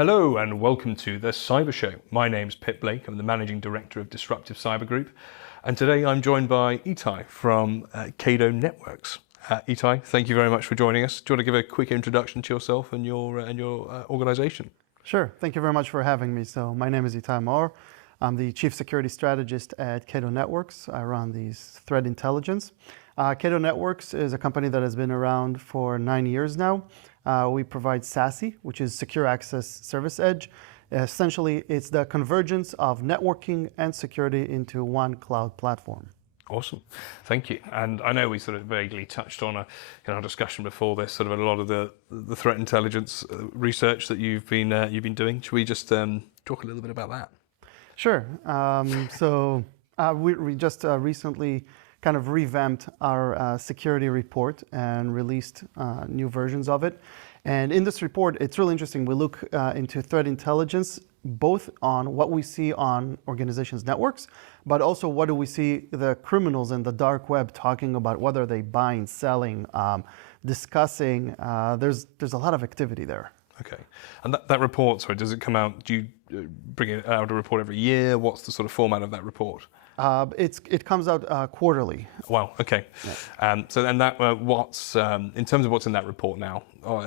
Hello and welcome to the Cyber Show. My name's Pip Blake. I'm the Managing Director of Disruptive Cyber Group. And today I'm joined by Etay from Cato Networks. Etay, thank you very much for joining us. Do you want to give a quick introduction to yourself and your organization? Sure. Thank you very much for having me. So my name is Etay Maor. I'm the Chief Security Strategist at Cato Networks. I run the threat intelligence. Cato Networks is a company that has been around for 9 years now. We provide SASE, which is Secure Access Service Edge. Essentially, it's the convergence of networking and security into one cloud platform. Awesome, thank you. And I know we sort of vaguely touched on in our discussion before this, sort of a lot of the threat intelligence research that you've been doing. Should we just talk a little bit about that? Sure. We just recently kind of revamped our security report and released new versions of it. And in this report, it's really interesting. We look into threat intelligence, both on what we see on organizations' networks, but also what do we see the criminals in the dark web talking about, whether they buying, selling, discussing. There's a lot of activity there. Okay. And that report, sorry, does it come out, do you bring it out a report every year? What's the sort of format of that report? It comes out quarterly. Wow, okay. Yeah. So then that, in terms of what's in that report now,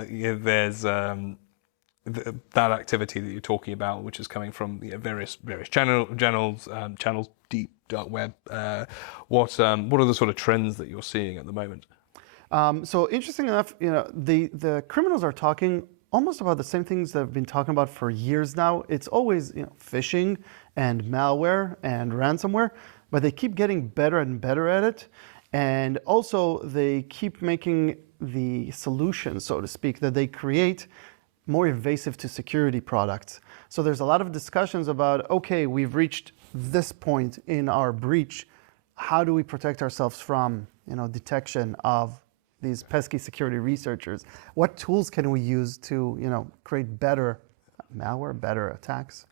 there's that activity that you're talking about, which is coming from various channels, deep dark web. What are the sort of trends that you're seeing at the moment? So interesting enough, the criminals are talking almost about the same things that I've been talking about for years now. It's always phishing and malware and ransomware, but they keep getting better and better at it. And also they keep making the solutions, so to speak, that they create more evasive to security products. So there's a lot of discussions about, okay, we've reached this point in our breach. How do we protect ourselves from detection of these pesky security researchers? What tools can we use to create better malware, better attacks?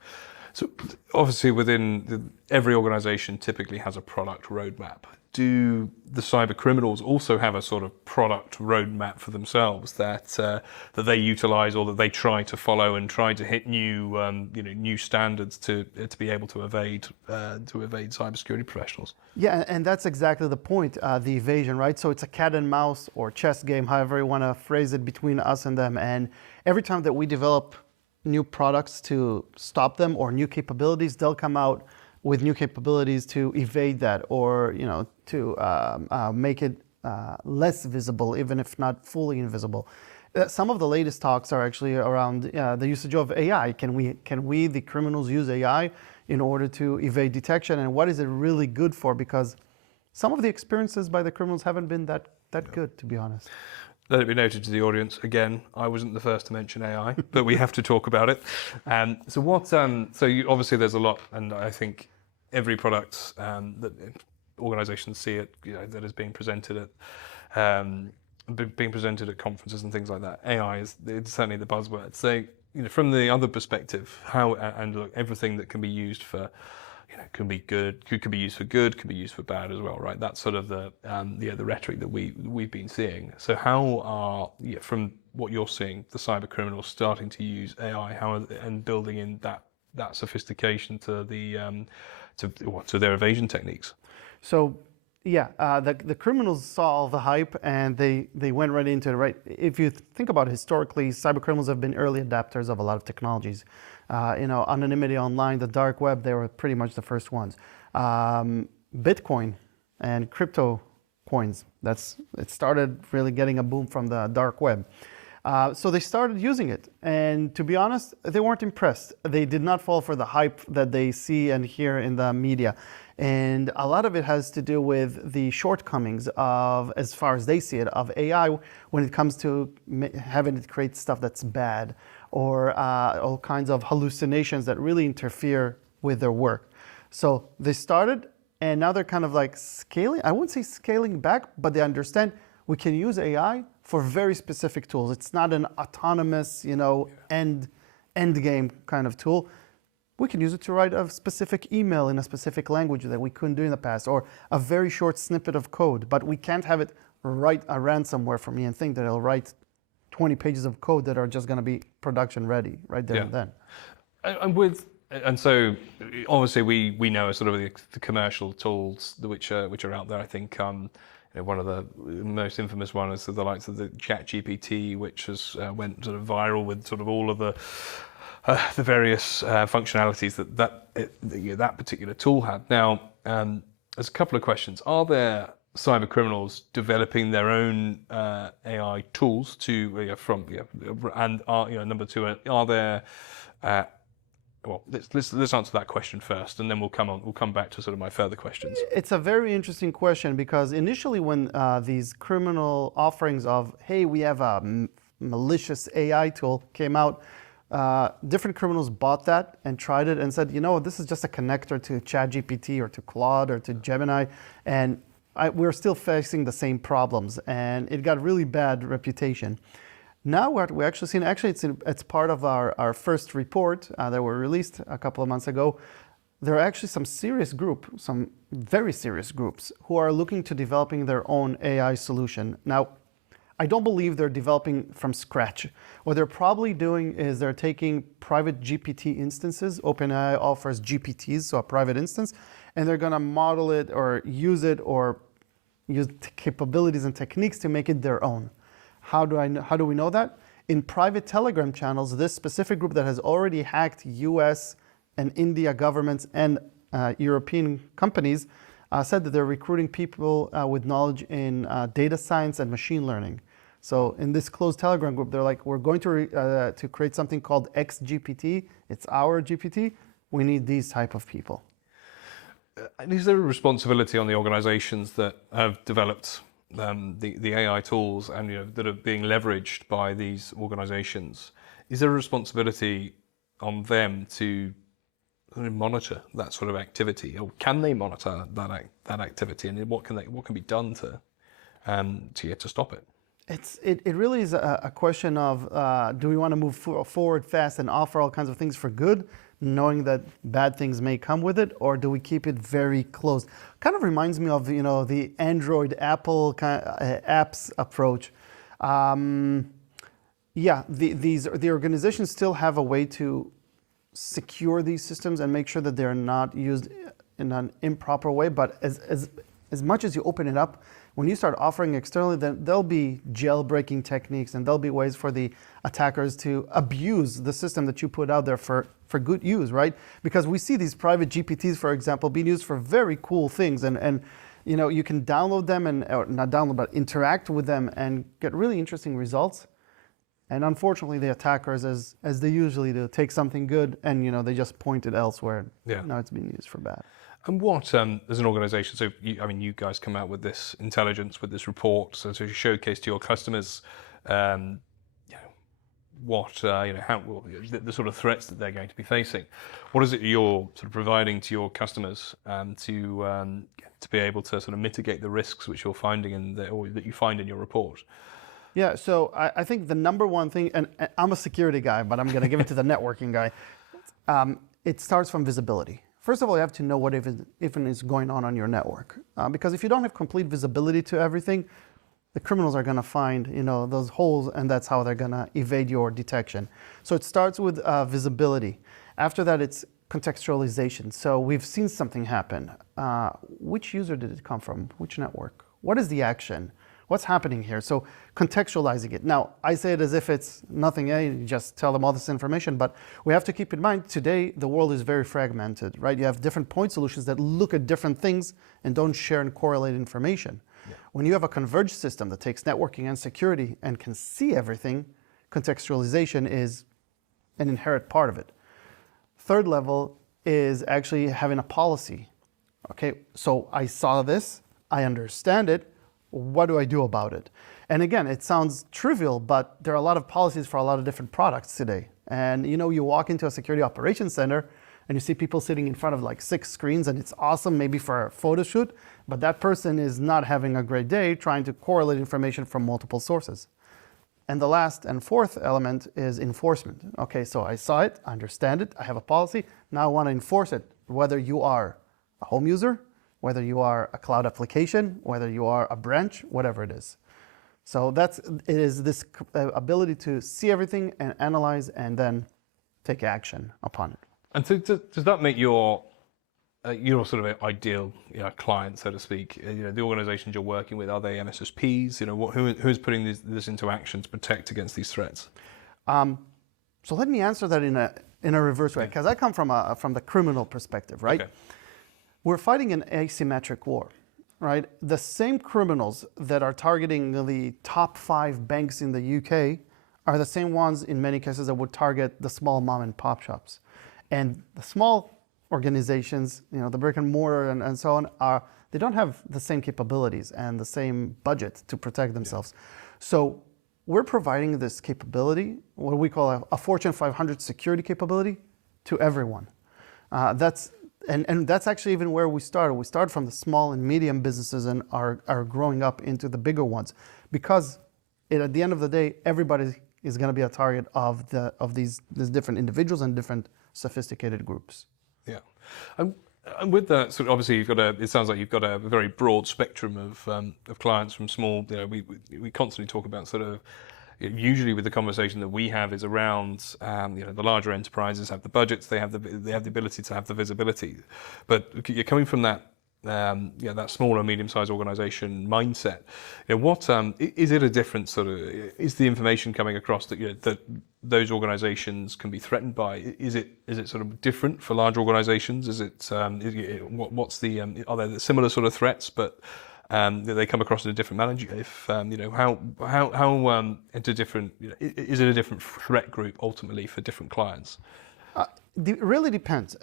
So obviously within every organization typically has a product roadmap. Do the cyber criminals also have a sort of product roadmap for themselves that they utilize or that they try to follow and try to hit new standards to be able to evade cybersecurity professionals? Yeah, and that's exactly the point, the evasion, right? So it's a cat and mouse or chess game, however you want to phrase it, between us and them. And every time that we develop new products to stop them or new capabilities, they'll come out with new capabilities to evade that or to make it less visible, even if not fully invisible. Some of the latest talks are actually around the usage of AI. Can we, the criminals, use AI in order to evade detection, and what is it really good for? Because some of the experiences by the criminals haven't been that good, to be honest. Let it be noted to the audience, again, I wasn't the first to mention AI, but we have to talk about it. Obviously there's a lot, and I think every product that organizations see it, that is being presented at conferences and things like that. AI it's certainly the buzzword. So, from the other perspective, everything that can be used for, can be good, could be used for good, could be used for bad as well, right? That's sort of the rhetoric that we've been seeing. So how are, from what you're seeing, the cyber criminals starting to use AI, and building in that sophistication to their evasion techniques? So the criminals saw all the hype and they went right into it, right? If you think about it, historically, cyber criminals have been early adapters of a lot of technologies. Anonymity online, the dark web, they were pretty much the first ones. Bitcoin and crypto coins, it started really getting a boom from the dark web. So they started using it, and to be honest, they weren't impressed. They did not fall for the hype that they see and hear in the media. And a lot of it has to do with the shortcomings of, as far as they see it, of AI when it comes to having it create stuff that's bad or all kinds of hallucinations that really interfere with their work. So they started, and now they're kind of like scaling. I wouldn't say scaling back, but they understand we can use AI for very specific tools. It's not an autonomous, end game kind of tool. We can use it to write a specific email in a specific language that we couldn't do in the past, or a very short snippet of code, but we can't have it write a ransomware for me and think that it'll write 20 pages of code that are just going to be production ready right there and then. And so obviously we know sort of the commercial tools which are out there. I think one of the most infamous one is the likes of the ChatGPT, which has went sort of viral with sort of all of the various functionalities that particular tool had. Now, there's a couple of questions. Are there cyber criminals developing their own AI tools and number two, are there well, let's answer that question first, and then we'll come back to sort of my further questions. It's a very interesting question because initially, when these criminal offerings of, hey, we have a malicious AI tool came out, different criminals bought that and tried it and said, this is just a connector to ChatGPT or to Claude or to Gemini, and we're still facing the same problems, and it got really bad reputation. Now what we're actually seeing, it's part of our first report that were released a couple of months ago. There are actually some very serious groups who are looking to developing their own AI solution. Now, I don't believe they're developing from scratch. What they're probably doing is they're taking private GPT instances. OpenAI offers GPTs, so a private instance, and they're gonna model it or use capabilities and techniques to make it their own. How do we know that? In private Telegram channels, this specific group that has already hacked US and India governments and European companies said that they're recruiting people with knowledge in data science and machine learning. So in this closed Telegram group, they're like, we're going to create something called XGPT. It's our GPT. We need these type of people. And is there a responsibility on the organizations that have developed the AI tools and that are being leveraged by these organizations? Is there a responsibility on them to monitor that sort of activity, or can they monitor that activity, and what can be done to stop it? It really is a question of do we want to move forward fast and offer all kinds of things for good, knowing that bad things may come with it, or do we keep it very closed? Kind of reminds me of the Android Apple kind of, apps approach. The organizations still have a way to secure these systems and make sure that they're not used in an improper way. But as much as you open it up, when you start offering externally, then there'll be jailbreaking techniques and there'll be ways for the attackers to abuse the system that you put out there for good use, right? Because we see these private GPTs, for example, being used for very cool things, and you can download them or not download, but interact with them and get really interesting results. And unfortunately, the attackers, as they usually do, take something good and they just point it elsewhere. Yeah. Now it's being used for bad. And what, as an organization, so you guys come out with this intelligence, with this report, so to showcase to your customers, the sort of threats that they're going to be facing. What is it you're sort of providing to your customers to be able to sort of mitigate the risks which you're finding or that you find in your report? Yeah, so I think the number one thing, and I'm a security guy, but I'm going to give it to the networking guy. It starts from visibility. First of all, you have to know what even is going on your network. Because if you don't have complete visibility to everything, the criminals are going to find those holes, and that's how they're going to evade your detection. So it starts with visibility. After that, it's contextualization. So we've seen something happen. Which user did it come from? Which network? What is the action? What's happening here? So contextualizing it. Now, I say it as if it's nothing, you just tell them all this information, but we have to keep in mind today the world is very fragmented, right? You have different point solutions that look at different things and don't share and correlate information. Yeah. When you have a converged system that takes networking and security and can see everything, contextualization is an inherent part of it. Third level is actually having a policy. Okay, so I saw this, I understand it, what do I do about it? And again, it sounds trivial, but there are a lot of policies for a lot of different products today. And you walk into a security operations center and you see people sitting in front of like 6 screens, and it's awesome maybe for a photo shoot, but that person is not having a great day trying to correlate information from multiple sources. And the last and fourth element is enforcement. Okay, so I saw it, I understand it, I have a policy, now I want to enforce it, whether you are a home user, whether you are a cloud application, whether you are a branch, whatever it is. So it is this ability to see everything and analyze and then take action upon it. And so does that make your sort of ideal client, so to speak? The organizations you're working with, are they MSSPs? Who's putting this into action to protect against these threats? So let me answer that in a reverse way, because I come from the criminal perspective, right? Okay. We're fighting an asymmetric war, right? The same criminals that are targeting the top 5 banks in the UK are the same ones in many cases that would target the small mom and pop shops. And the small organizations, the brick and mortar and so on, they don't have the same capabilities and the same budget to protect themselves. So we're providing this capability, what we call a Fortune 500 security capability, to everyone. That's actually even where we started. We started from the small and medium businesses and are growing up into the bigger ones, because at the end of the day, everybody is going to be a target of these different individuals and different sophisticated groups. Yeah, and with that, sort of obviously it sounds like you've got a very broad spectrum of clients, from small. We constantly talk about sort of, usually with the conversation that we have is around the larger enterprises have the budgets, they have the ability to have the visibility, but you're coming from that that small or medium-sized organization mindset. What is it a different sort of, is the information coming across that that those organizations can be threatened by? Is it sort of different for large organizations? Is it what's the are there similar sort of threats, but they come across in a different manner? If how into different, is it a different threat group ultimately for different clients? It really depends,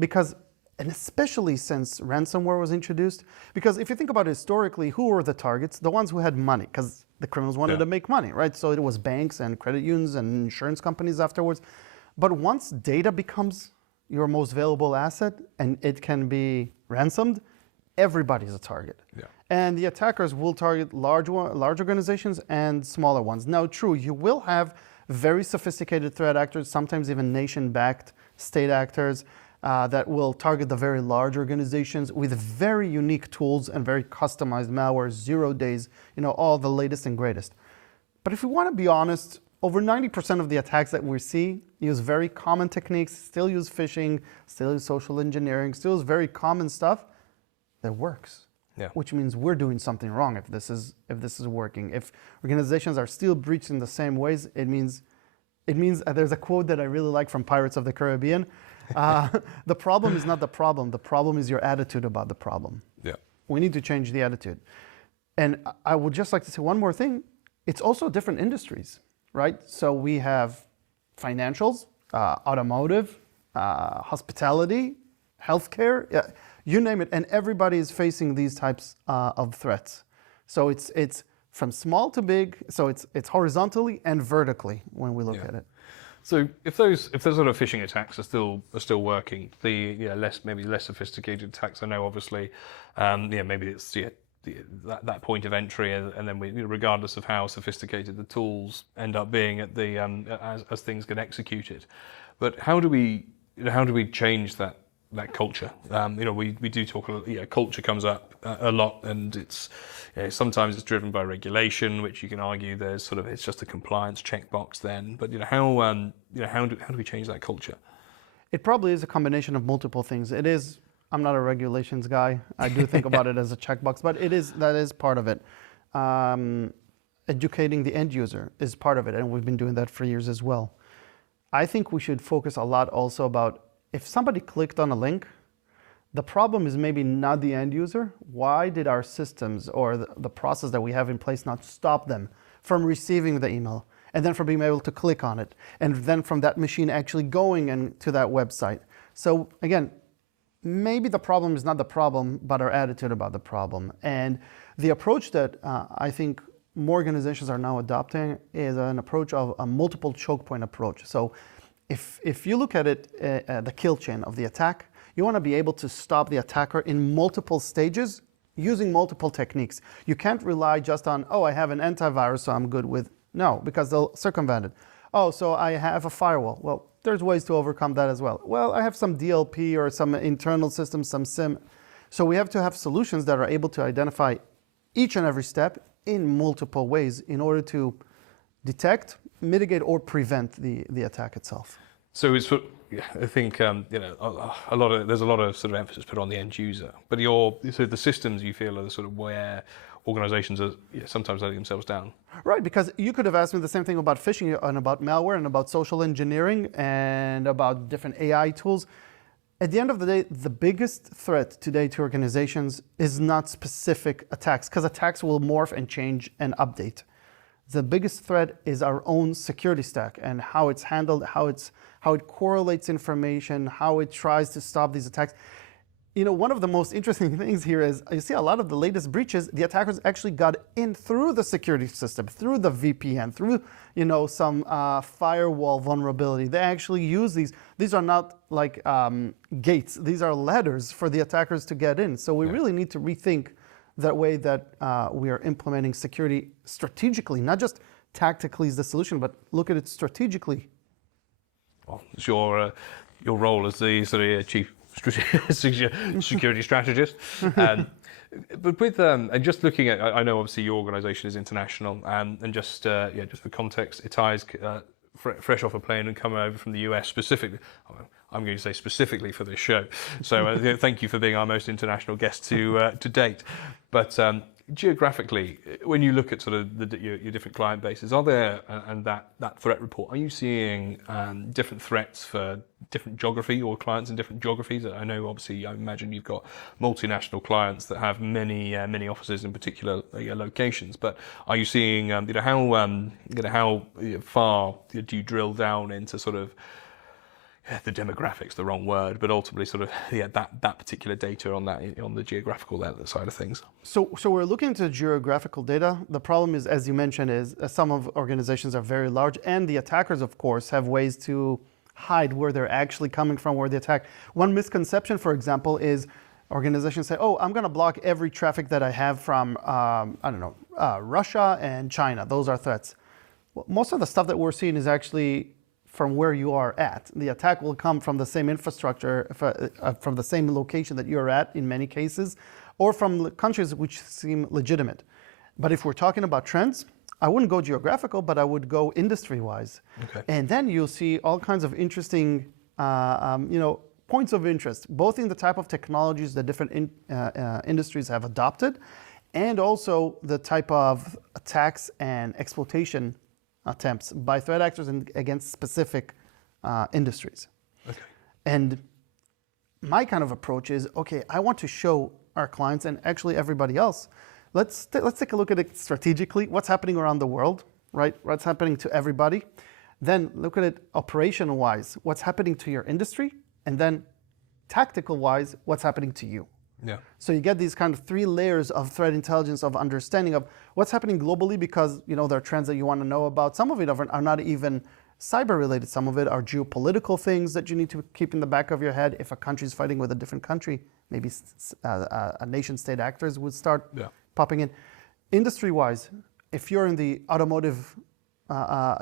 because, and especially since ransomware was introduced, because if you think about it historically, who were the targets? The ones who had money, because the criminals wanted to make money, right? So it was banks and credit unions and insurance companies afterwards. But once data becomes your most valuable asset and it can be ransomed, everybody's a target. Yeah. And the attackers will target large organizations and smaller ones. Now, true, you will have very sophisticated threat actors, sometimes even nation-backed state actors, that will target the very large organizations with very unique tools and very customized malware, 0 days, all the latest and greatest. But if we want to be honest, over 90% of the attacks that we see use very common techniques, still use phishing, still use social engineering, still use very common stuff that works. Yeah. Which means we're doing something wrong if this is working. If organizations are still breaching the same ways, it means there's a quote that I really like from Pirates of the Caribbean. The problem is not the problem is your attitude about the problem. Yeah. We need to change the attitude. And I would just like to say one more thing. It's also different industries, right? So we have financials, automotive, hospitality, healthcare, you name it, and everybody is facing these types of threats. So it's from small to big, so it's horizontally and vertically when we look at it. So if those sort of phishing attacks are still working, the less sophisticated attacks, I know obviously, maybe it's that point of entry, and then regardless of how sophisticated the tools end up being at the as things get executed, but how do we change that culture? We do talk a lot, culture comes up a lot, and it's sometimes it's driven by regulation, which you can argue it's just a compliance checkbox then. But how do we change that culture? It probably is a combination of multiple things. It is. I'm not a regulations guy. I do think about it as a checkbox, but that is part of it. Educating the end user is part of it, and we've been doing that for years as well. I think we should focus a lot also about, if somebody clicked on a link, the problem is maybe not the end user. Why did our systems or the process that we have in place not stop them from receiving the email and then from being able to click on it and then from that machine actually going to that website? So again, maybe the problem is not the problem, but our attitude about the problem. And the approach that I think more organizations are now adopting is an approach of a multiple choke point approach. So if you look at it, the kill chain of the attack, you want to be able to stop the attacker in multiple stages using multiple techniques. You can't rely just on, I have an antivirus, so I'm good with. No, because they'll circumvent it. So I have a firewall. Well, there's ways to overcome that as well. Well, I have some DLP or some internal system, some SIM. So we have to have solutions that are able to identify each and every step in multiple ways in order to detect, mitigate, or prevent the attack itself. So it's, I think, there's a lot of sort of emphasis put on the end user, but so the systems you feel are the sort of where organizations are sometimes letting themselves down. Right, because you could have asked me the same thing about phishing and about malware and about social engineering and about different AI tools. At the end of the day, the biggest threat today to organizations is not specific attacks, because attacks will morph and change and update. The biggest threat is our own security stack and how it's handled, how it correlates information, how it tries to stop these attacks. You know, one of the most interesting things here is you see a lot of the latest breaches, the attackers actually got in through the security system, through the VPN, through, some firewall vulnerability. They actually use these. These are not like gates. These are ladders for the attackers to get in. So we really need to rethink that way that we are implementing security strategically, not just tactically is the solution, but look at it strategically. Well, it's your role as the sort of chief security strategist. But with and just looking at, I know obviously your organisation is international, and just for context, Etay's fresh off a plane and coming over from the US specifically. I'm going to say specifically for this show. So thank you for being our most international guest to date. But geographically, when you look at sort of your different client bases, are there, and that threat report, are you seeing different threats for different geography or clients in different geographies? I know obviously, I imagine you've got multinational clients that have many offices in particular locations, but are you seeing, how far do you drill down into sort of the demographics, the wrong word, but ultimately sort of that particular data on the geographical side of things? So we're looking into geographical data. The problem is, as you mentioned, is some of organizations are very large, and the attackers, of course, have ways to hide where they're actually coming from, where they attack. One misconception, for example, is organizations say, "Oh, I'm going to block every traffic that I have from Russia and China. Those are threats." Well, most of the stuff that we're seeing is actually from where you are at. The attack will come from the same infrastructure, from the same location that you're at in many cases, or from countries which seem legitimate. But if we're talking about trends, I wouldn't go geographical, but I would go industry-wise. Okay. And then you'll see all kinds of interesting points of interest, both in the type of technologies that different industries have adopted, and also the type of attacks and exploitation attempts by threat actors against specific industries. Okay. And my kind of approach is, okay, I want to show our clients and actually everybody else, let's take a look at it strategically, what's happening around the world, right? What's happening to everybody. Then look at it operational-wise, what's happening to your industry, and then tactical-wise, what's happening to you. Yeah. So you get these kind of 3 layers of threat intelligence, of understanding of what's happening globally, because there are trends that you want to know about. Some of it are not even cyber related. Some of it are geopolitical things that you need to keep in the back of your head. If a country is fighting with a different country, maybe a nation state actors would start popping in. Industry-wise, if you're in the automotive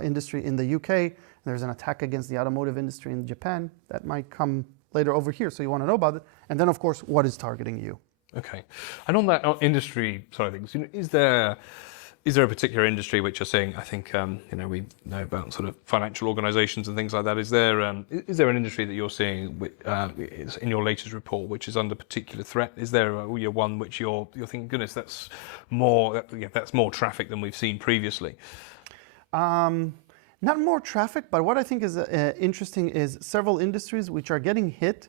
industry in the UK, and there's an attack against the automotive industry in Japan, that might come later over here, so you want to know about it. And then, of course, what is targeting you? Okay. And on that industry side of things, is there a particular industry which you're seeing? I think we know about sort of financial organisations and things like that. Is there an industry that you're seeing in your latest report which is under particular threat? Is there one which you're thinking, goodness, that's more traffic than we've seen previously? Not more traffic, but what I think is interesting is several industries which are getting hit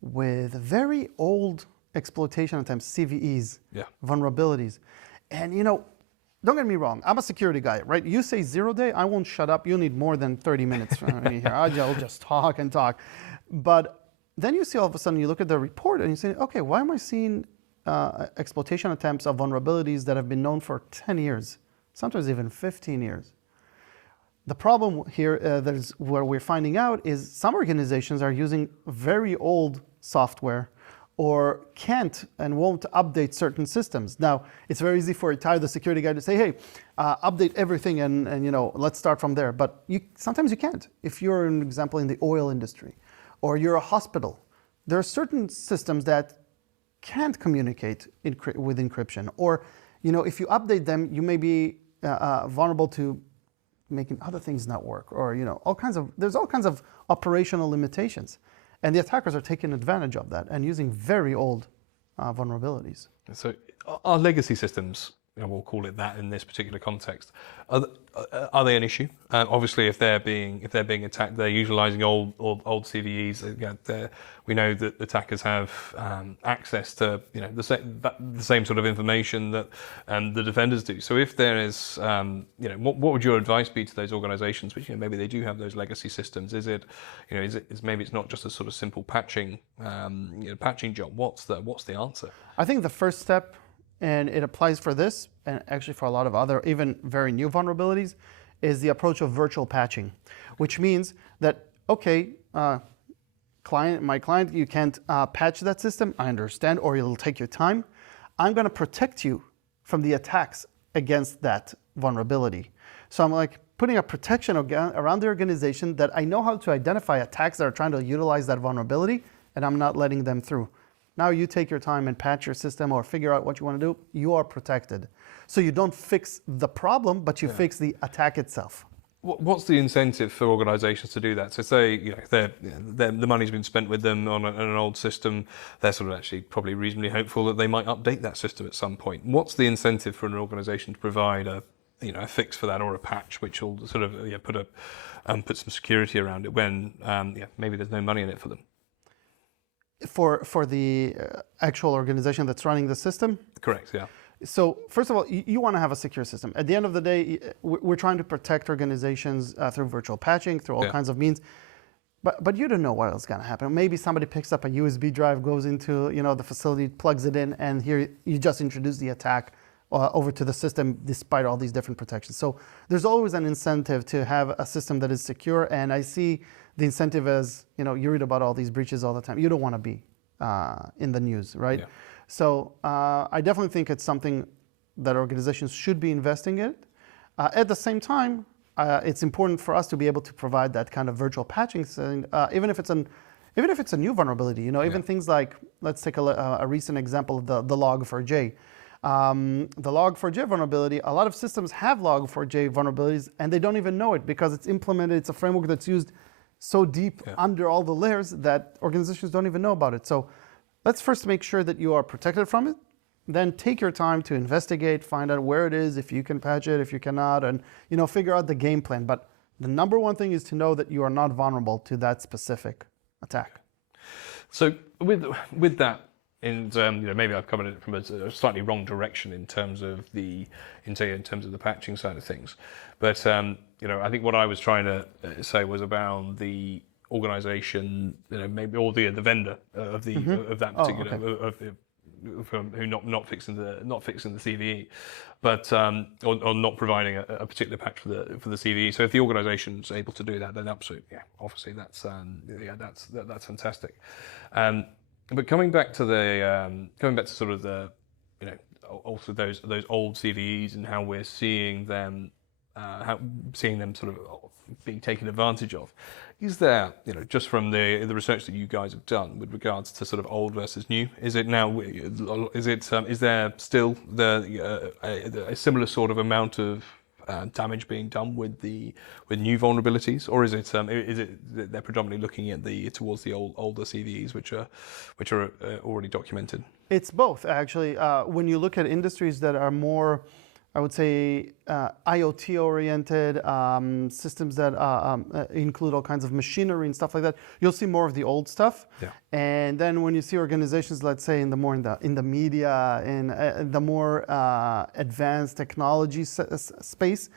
with very old exploitation attempts, CVEs, vulnerabilities. And don't get me wrong, I'm a security guy, right? You say 0 day, I won't shut up. You need more than 30 minutes from me here. I'll just talk and talk. But then you see all of a sudden, you look at the report and you say, okay, why am I seeing exploitation attempts of vulnerabilities that have been known for 10 years, sometimes even 15 years? The problem here, where we're finding out, is some organizations are using very old software or can't and won't update certain systems. Now, it's very easy for Etay, the security guy, to say, hey, update everything and let's start from there. But sometimes you can't. If you're, an example, in the oil industry or you're a hospital, there are certain systems that can't communicate with encryption. Or if you update them, you may be vulnerable to making other things not work, or there's all kinds of operational limitations, and the attackers are taking advantage of that and using very old vulnerabilities. So our legacy systems, we'll call it that in this particular context, are they an issue? Obviously, if they're being attacked, they're utilizing old CVEs. We know that attackers have access to the same sort of information that the defenders do. So if there is, what would your advice be to those organisations which maybe they do have those legacy systems? Maybe it's not just a sort of simple patching job. What's the answer? I think the first step, and it applies for this, and actually for a lot of other, even very new vulnerabilities, is the approach of virtual patching, which means that, okay, my client, you can't patch that system, I understand, or it'll take your time. I'm going to protect you from the attacks against that vulnerability. So I'm like putting a protection around the organization that I know how to identify attacks that are trying to utilize that vulnerability, and I'm not letting them through. Now you take your time and patch your system or figure out what you want to do, you are protected. So you don't fix the problem, but you fix the attack itself. What's the incentive for organisations to do that? So say, the money's been spent with them on an old system, they're sort of actually probably reasonably hopeful that they might update that system at some point. What's the incentive for an organisation to provide a fix for that, or a patch which will sort of put some security around it when maybe there's no money in it for them? For the actual organization that's running the system? Correct, yeah. So first of all, you want to have a secure system. At the end of the day, we're trying to protect organizations through virtual patching, through all kinds of means. But you don't know what else is going to happen. Maybe somebody picks up a USB drive, goes into the facility, plugs it in, and here you just introduce the attack over to the system despite all these different protections. So there's always an incentive to have a system that is secure, and I see the incentive as, you read about all these breaches all the time. You don't want to be in the news, right? Yeah. So I definitely think it's something that organizations should be investing in. At the same time, it's important for us to be able to provide that kind of virtual patching, even if it's a new vulnerability. Even things like, let's take a recent example of the Log4j. The Log4j vulnerability, a lot of systems have Log4j vulnerabilities, and they don't even know it because it's implemented. It's a framework that's used so deep under all the layers that organizations don't even know about it. So let's first make sure that you are protected from it. Then take your time to investigate, find out where it is, if you can patch it, if you cannot, and figure out the game plan. But the number one thing is to know that you are not vulnerable to that specific attack. So with that, maybe I've covered it from a slightly wrong direction in terms of the patching side of things, but I think what I was trying to say was about the organisation, maybe, or the vendor of that particular who not fixing the CVE, but or not providing a particular patch for the CVE. So if the organisation's able to do that, then absolutely, obviously that's fantastic. But coming back to sort of the also those old CVEs and how we're seeing them sort of being taken advantage of. Is there, just from the research that you guys have done with regards to sort of old versus new, is there still a similar sort of amount of damage being done with new vulnerabilities, or is it they're predominantly looking towards the older CVEs which are already documented? It's both, actually. When you look at industries that are more, I would say, IoT-oriented, systems that include all kinds of machinery and stuff like that, you'll see more of the old stuff. Yeah. And then when you see organizations, let's say in the media, in the more advanced technology space,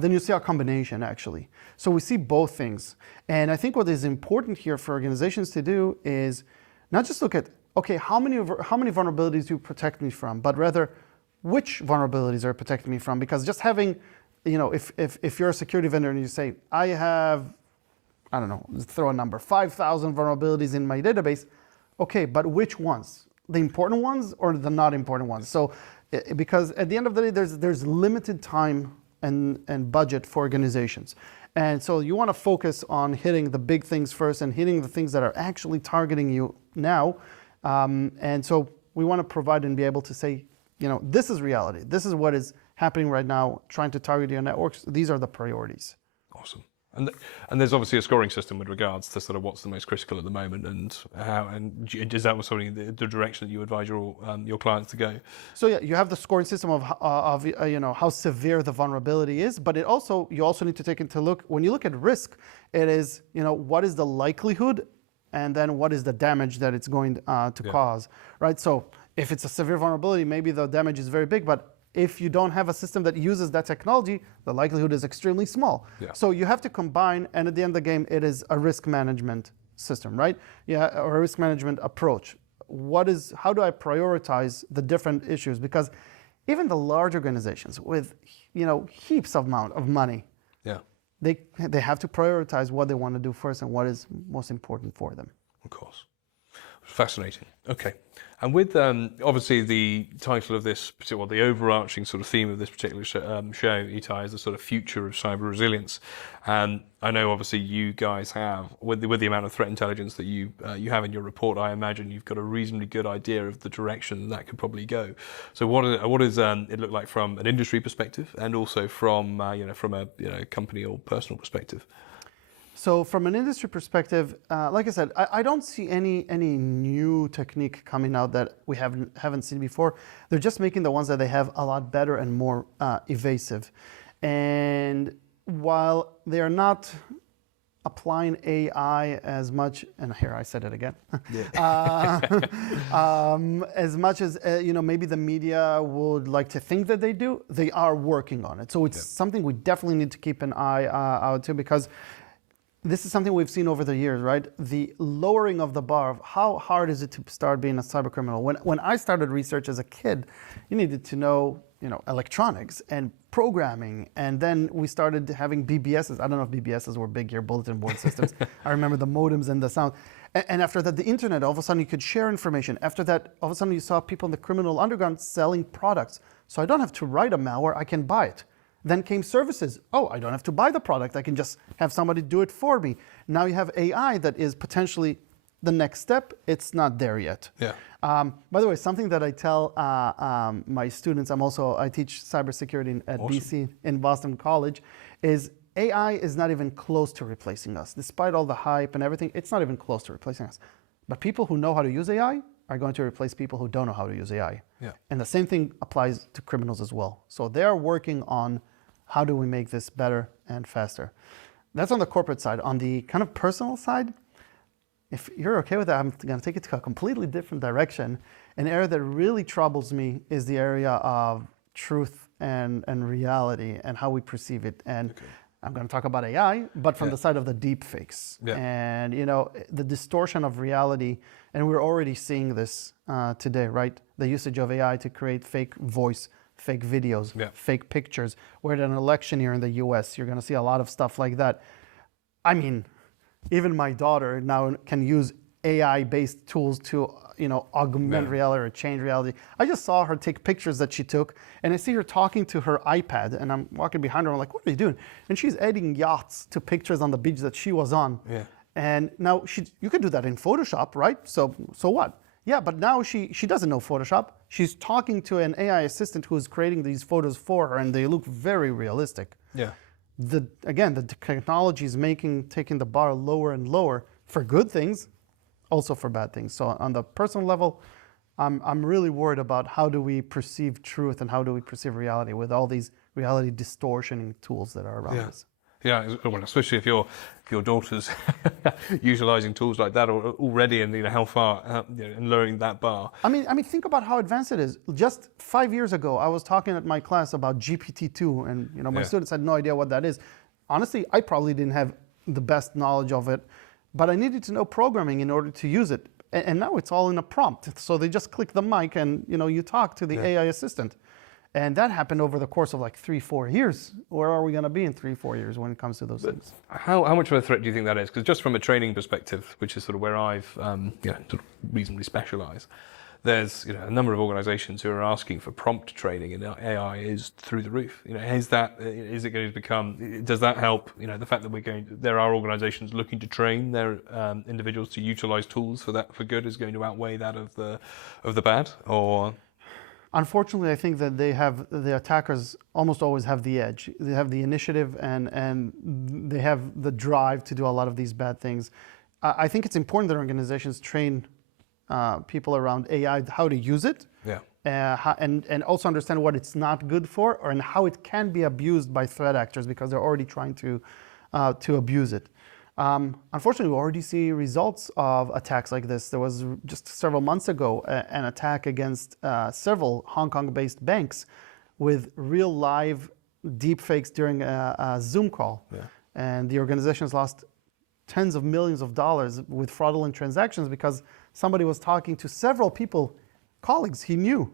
then you see a combination, actually. So we see both things. And I think what is important here for organizations to do is not just look at, okay, how many vulnerabilities do you protect me from, but rather, which vulnerabilities are protecting me from? Because just having, if you're a security vendor and you say, I have, I don't know, let's throw a number, 5,000 vulnerabilities in my database, okay, but which ones? The important ones or the not important ones? So, because at the end of the day, there's limited time and budget for organizations. And so you want to focus on hitting the big things first and hitting the things that are actually targeting you now. And so we want to provide and be able to say, this is reality. This is what is happening right now, trying to target your networks. These are the priorities. Awesome. And there's obviously a scoring system with regards to sort of what's the most critical at the moment, and how, and is that something the direction that you advise your clients to go? So yeah, you have the scoring system of how severe the vulnerability is, but you also need to take into look when you look at risk, it is what is the likelihood, and then what is the damage that it's going to cause, right? So if it's a severe vulnerability, maybe the damage is very big, but if you don't have a system that uses that technology, the likelihood is extremely small. Yeah. So you have to combine, and at the end of the game, it is a risk management system, right? Yeah, or a risk management approach. How do I prioritize the different issues? Because even the large organizations with heaps of amount of money, they have to prioritize what they want to do first and what is most important for them. Of course. Fascinating. Okay. And with obviously the title of this particular, the overarching sort of theme of this particular show, Etay, is the sort of future of cyber resilience. And I know obviously you guys have, with the amount of threat intelligence that you have in your report, I imagine you've got a reasonably good idea of the direction that could probably go. So what does it look like from an industry perspective, and also from from a company or personal perspective? So from an industry perspective, like I said, I don't see any new technique coming out that we haven't seen before. They're just making the ones that they have a lot better and more evasive. And while they're not applying AI as much, and here I said it again, as much as maybe the media would like to think that they do, they are working on it. So it's something we definitely need to keep an eye out to, because this is something we've seen over the years, right? The lowering of the bar of how hard is it to start being a cyber criminal. When I started research as a kid, you needed to know, electronics and programming, and then we started having BBSs. I don't know if BBSs were big here, bulletin board systems. I remember the modems and the sound. And after that, the internet, all of a sudden you could share information. After that, all of a sudden you saw people in the criminal underground selling products. So I don't have to write a malware, I can buy it. Then came services. Oh, I don't have to buy the product. I can just have somebody do it for me. Now you have AI that is potentially the next step. It's not there yet. Yeah. By the way, something that I tell my students, I teach cybersecurity at Awesome. BC in Boston College, is AI is not even close to replacing us. Despite all the hype and everything, it's not even close to replacing us. But people who know how to use AI are going to replace people who don't know how to use AI. Yeah. And the same thing applies to criminals as well. So they are working on how do we make this better and faster. That's on the corporate side. On the kind of personal side, if you're okay with that, I'm going to take it to a completely different direction. An area that really troubles me is the area of truth and reality and how we perceive it. And I'm going to talk about AI, but from the side of the deep fakes. Yeah. And the distortion of reality, and we're already seeing this today, right? The usage of AI to create fake voice, fake videos, fake pictures. We're at an election here in the US. You're going to see a lot of stuff like that. I mean, even my daughter now can use AI-based tools to, augment reality or change reality. I just saw her take pictures that she took, and I see her talking to her iPad, and I'm walking behind her. I'm like, "What are you doing?" And she's adding yachts to pictures on the beach that she was on. Yeah. And now you can do that in Photoshop, right? So what? Yeah, but now she doesn't know Photoshop. She's talking to an AI assistant who's creating these photos for her, and they look very realistic. Yeah. The technology is taking the bar lower and lower for good things, also for bad things. So on the personal level, I'm really worried about how do we perceive truth and how do we perceive reality with all these reality distortioning tools that are around us. Yeah, well, especially if your daughter's utilizing tools like that already, and how far and lowering that bar. I mean, think about how advanced it is. Just 5 years ago, I was talking at my class about GPT-2, and my students had no idea what that is. Honestly, I probably didn't have the best knowledge of it, but I needed to know programming in order to use it. And now it's all in a prompt. So they just click the mic, and you talk to the AI assistant. And that happened over the course of like 3-4 years. Where are we going to be in 3-4 years when it comes to those things? How much of a threat do you think that is? Because just from a training perspective, which is sort of where I've sort of reasonably specialised, there's a number of organisations who are asking for prompt training, and AI is through the roof. Is it going to become? Does that help? The fact that there are organisations looking to train their individuals to utilise tools for good is going to outweigh that of the bad, or? Unfortunately, I think that the attackers almost always have the edge. They have the initiative and they have the drive to do a lot of these bad things. I think it's important that organizations train people around AI, how to use it, and also understand what it's not good for, and how it can be abused by threat actors because they're already trying to abuse it. Unfortunately, we already see results of attacks like this. There was just several months ago an attack against several Hong Kong-based banks with real live deepfakes during a Zoom call. And the organizations lost tens of millions of dollars with fraudulent transactions because somebody was talking to several people, colleagues he knew,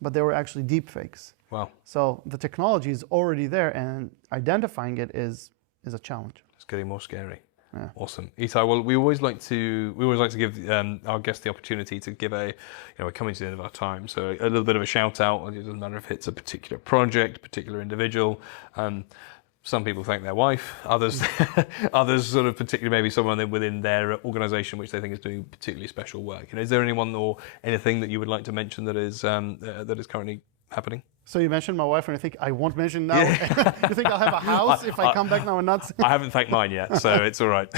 but they were actually deepfakes. Wow. So the technology is already there, and identifying it is a challenge. It's getting more scary. Yeah. Awesome, Etay. Well, we always like to give our guests the opportunity to give we're coming to the end of our time, so a little bit of a shout out. It doesn't matter if it's a particular project, particular individual. Some people thank their wife, others sort of particularly maybe someone within their organisation which they think is doing particularly special work. Is there anyone or anything that you would like to mention that is currently happening? So you mentioned my wife, and I think I won't mention now. You think I'll have a house if I come back now and not? I haven't thanked mine yet, so it's all right.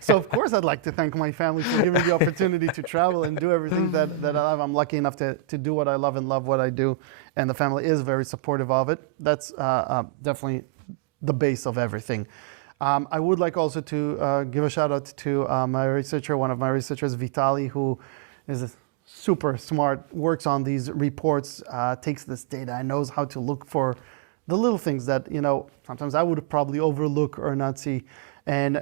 So of course I'd like to thank my family for giving me the opportunity to travel and do everything that I love. I'm lucky enough to do what I love and love what I do, and the family is very supportive of it. That's definitely the base of everything. I would like also to give a shout out to my researcher, one of my researchers, Vitaly, who is super smart, works on these reports, takes this data and knows how to look for the little things that, sometimes I would probably overlook or not see. And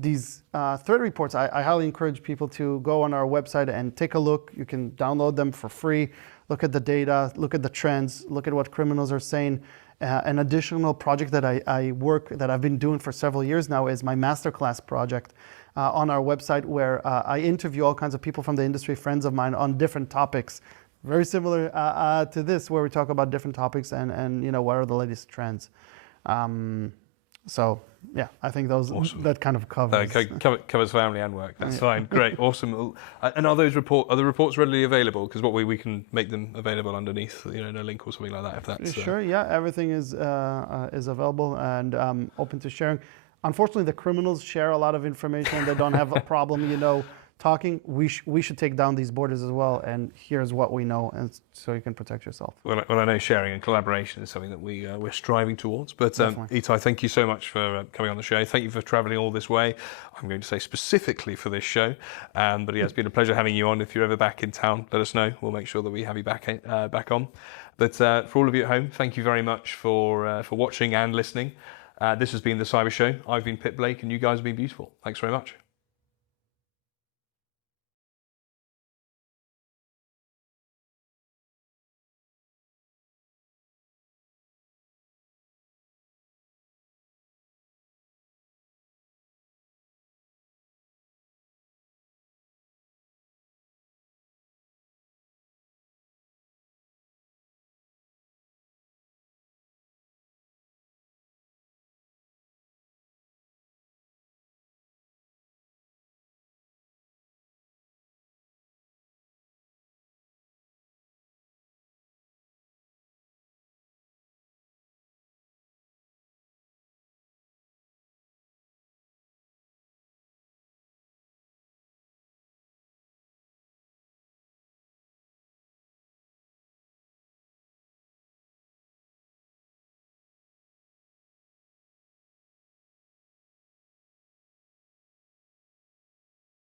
these threat reports, I highly encourage people to go on our website and take a look. You can download them for free, look at the data, look at the trends, look at what criminals are saying. An additional project that that I've been doing for several years now is my masterclass project on our website, where I interview all kinds of people from the industry, friends of mine, on different topics, very similar to this, where we talk about different topics and what are the latest trends. So yeah, I think Awesome. that kind of covers. Covers family and work. That's fine. Great. Awesome. And are the reports readily available? Because we can make them available underneath, no link or something like that. If that's sure. Yeah, everything is available and open to sharing. Unfortunately, the criminals share a lot of information. They don't have a problem, talking. We should take down these borders as well. And here's what we know, and so you can protect yourself. Well, I know sharing and collaboration is something that we're striving towards. But Etay, thank you so much for coming on the show. Thank you for travelling all this way. I'm going to say specifically for this show. But yeah, it's been a pleasure having you on. If you're ever back in town, let us know. We'll make sure that we have you back on. But for all of you at home, thank you very much for watching and listening. This has been The Cyber Show. I've been Pip Blake, and you guys have been beautiful. Thanks very much.